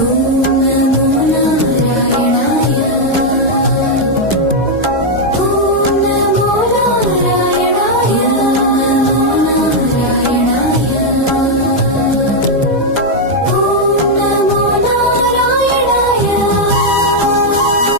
Ooh.